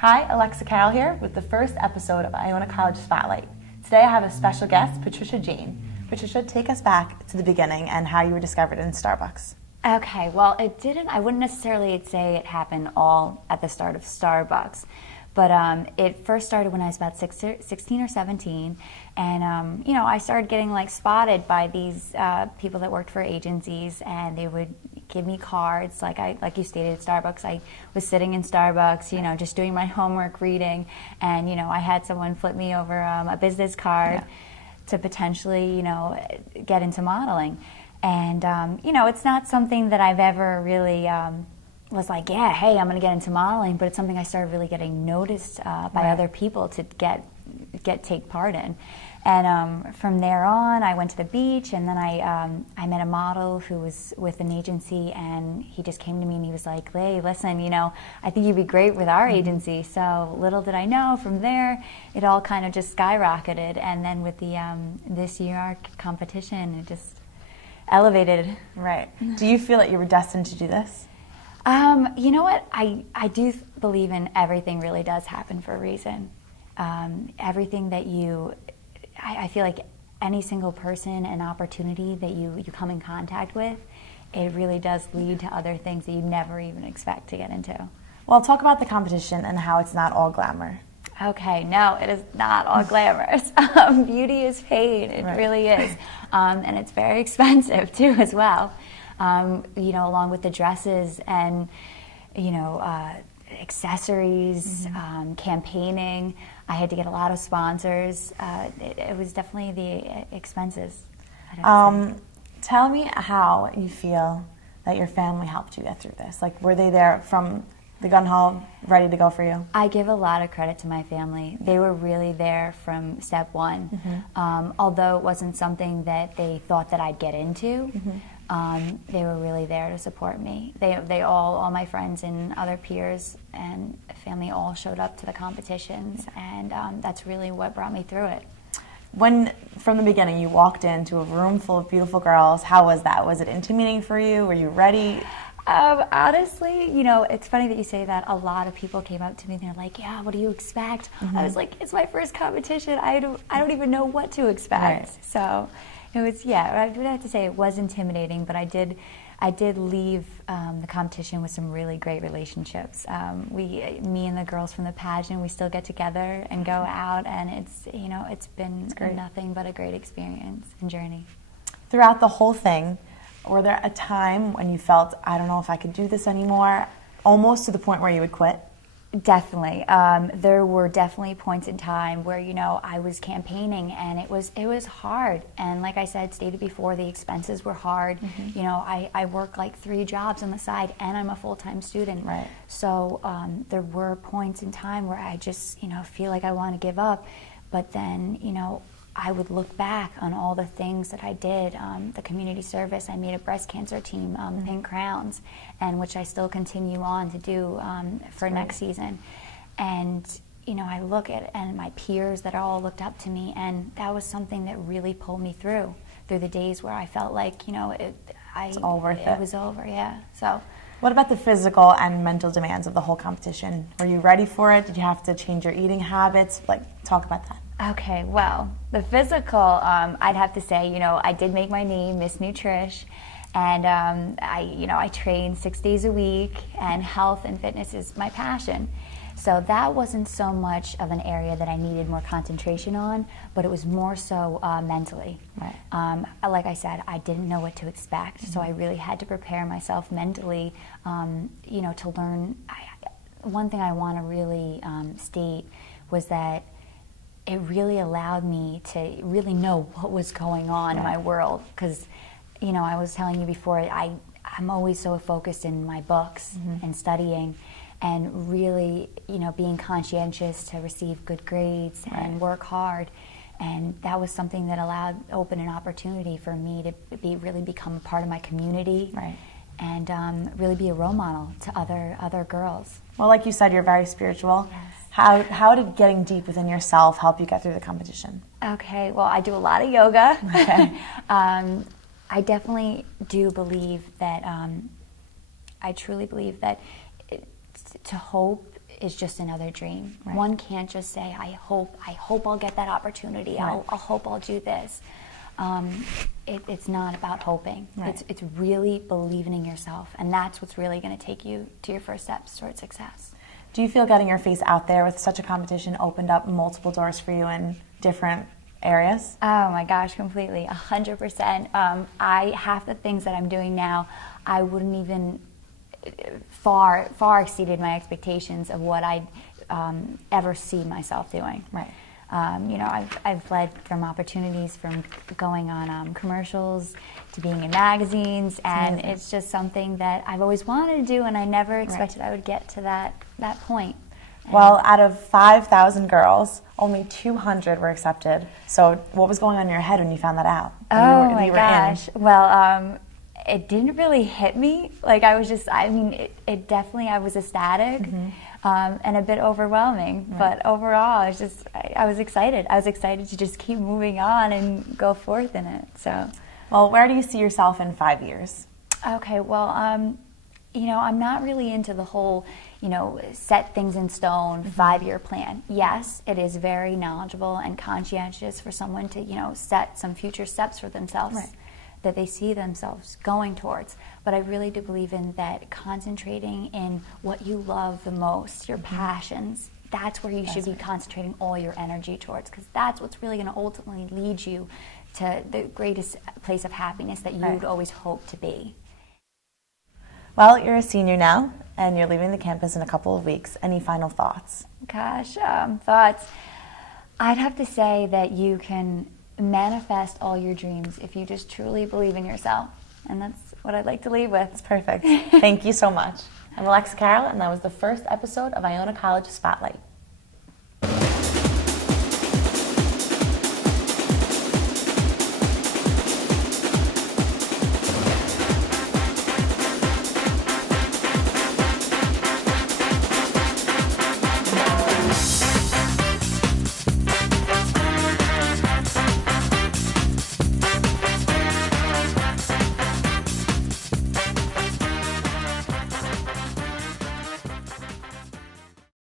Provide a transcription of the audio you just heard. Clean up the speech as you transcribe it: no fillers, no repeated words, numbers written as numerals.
Hi, Alexa Carroll here with the first episode of Iona College Spotlight. Today I have a special guest, Tricia Jeanne. Tricia, take us back to the beginning and how you were discovered in Starbucks. Okay, well, I wouldn't necessarily say it happened all at the start of Starbucks, but it first started when I was about 16 or 17, and I started getting spotted by these people that worked for agencies, and they would give me cards, like you stated, at Starbucks. I was sitting in Starbucks, just doing my homework, reading, and I had someone flip me over a business card to potentially, get into modeling. And, it's not something that I've ever really was like, yeah, hey, I'm going to get into modeling, but it's something I started really getting noticed by other people to take part in. And from there on, I went to the beach, and then I met a model who was with an agency, and he just came to me and he was like, hey, listen, I think you'd be great with our agency. So little did I know, from there, it all kind of just skyrocketed. And then with the this year competition, it just elevated. Right. Do you feel that you were destined to do this? You know what? I do believe in everything really does happen for a reason. Everything that I feel like any single person and opportunity that you come in contact with, it really does lead to other things that you never even expect to get into. Well, talk about the competition and how it's not all glamour. Okay, no, it is not all glamorous. Beauty is paid, it really is. And it's very expensive too as well. Along with the dresses and, accessories, campaigning. I had to get a lot of sponsors. It was definitely the expenses. Tell me how you feel that your family helped you get through this. Were they there from the gun hall, ready to go for you? I give a lot of credit to my family. They were really there from step one. Although it wasn't something that they thought that I'd get into, they were really there to support me. They all my friends and other peers and family all showed up to the competitions, and that's really what brought me through it. When, from the beginning, you walked into a room full of beautiful girls, how was that? Was it intimidating for you? Were you ready? Honestly, it's funny that you say that. A lot of people came up to me and they're like, yeah, what do you expect? I was like, it's my first competition. I don't even know what to expect. Right. So it was, I would have to say it was intimidating, but I did leave the competition with some really great relationships. Me and the girls from the pageant, we still get together and go out, and it's been nothing but a great experience and journey. Throughout the whole thing, were there a time when you felt, I don't know if I could do this anymore, almost to the point where you would quit? Definitely. There were definitely points in time where, I was campaigning and it was hard. And like I stated before, the expenses were hard. I work 3 jobs on the side and I'm a full-time student. Right. So there were points in time where I just, feel like I want to give up. But then, I would look back on all the things that I did, the community service. I made a breast cancer team, Pink Crowns, and which I still continue on to do for next season. And I look at and my peers that all looked up to me, and that was something that really pulled me through the days where I felt like it's all worth it. It was over, yeah. So. What about the physical and mental demands of the whole competition? Were you ready for it? Did you have to change your eating habits? Talk about that. Okay, well, the physical, I'd have to say, I did make my name, Miss Nutrish, and I train 6 days a week, and health and fitness is my passion. So that wasn't so much of an area that I needed more concentration on, but it was more so mentally. Right. Like I said, I didn't know what to expect, so I really had to prepare myself mentally, to learn. One thing I want to really state was that it really allowed me to really know what was going on in my world, because, I was telling you before, I'm always so focused in my books and studying, and really, being conscientious to receive good grades and work hard. And that was something that opened an opportunity for me to really become a part of my community. Right. And really be a role model to other girls. Well, like you said, you're very spiritual. Yes. How did getting deep within yourself help you get through the competition? Okay, well, I do a lot of yoga. Okay. I definitely do believe that, I truly believe that to hope is just another dream. Right. One can't just say, I hope I'll get that opportunity. Right. I hope I'll do this. It's not about hoping. Right. It's really believing in yourself, and that's what's really going to take you to your first steps towards success. Do you feel getting your face out there with such a competition opened up multiple doors for you in different areas? Oh my gosh, completely, 100%. Half the things that I'm doing now, I wouldn't even far exceeded my expectations of what I'd ever see myself doing. Right. You know, I've led from opportunities from going on commercials to being in magazines, and it's just something that I've always wanted to do, and I never expected I would get to that point. Well, out of 5,000 girls, only 200 were accepted. So what was going on in your head when you found that out? Oh my gosh. Well, it didn't really hit me. Like, I was just, I mean, it definitely, I was ecstatic and a bit overwhelming. Right. But overall, I was just, I was excited. I was excited to just keep moving on and go forth in it. So, well, where do you see yourself in 5 years? Okay, well, you know, I'm not really into the whole, you know, set things in stone, 5-year plan. Yes, it is very knowledgeable and conscientious for someone to, you know, set some future steps for themselves that they see themselves going towards. But I really do believe in that concentrating in what you love the most, your passions, that's where you should be concentrating all your energy towards, because that's what's really going to ultimately lead you to the greatest place of happiness that you would always hope to be. Well, you're a senior now, and you're leaving the campus in a couple of weeks. Any final thoughts? Gosh, thoughts. I'd have to say that you can manifest all your dreams if you just truly believe in yourself. And that's what I'd like to leave with. That's perfect. Thank you so much. I'm Alexa Carroll, and that was the first episode of Iona College Spotlight.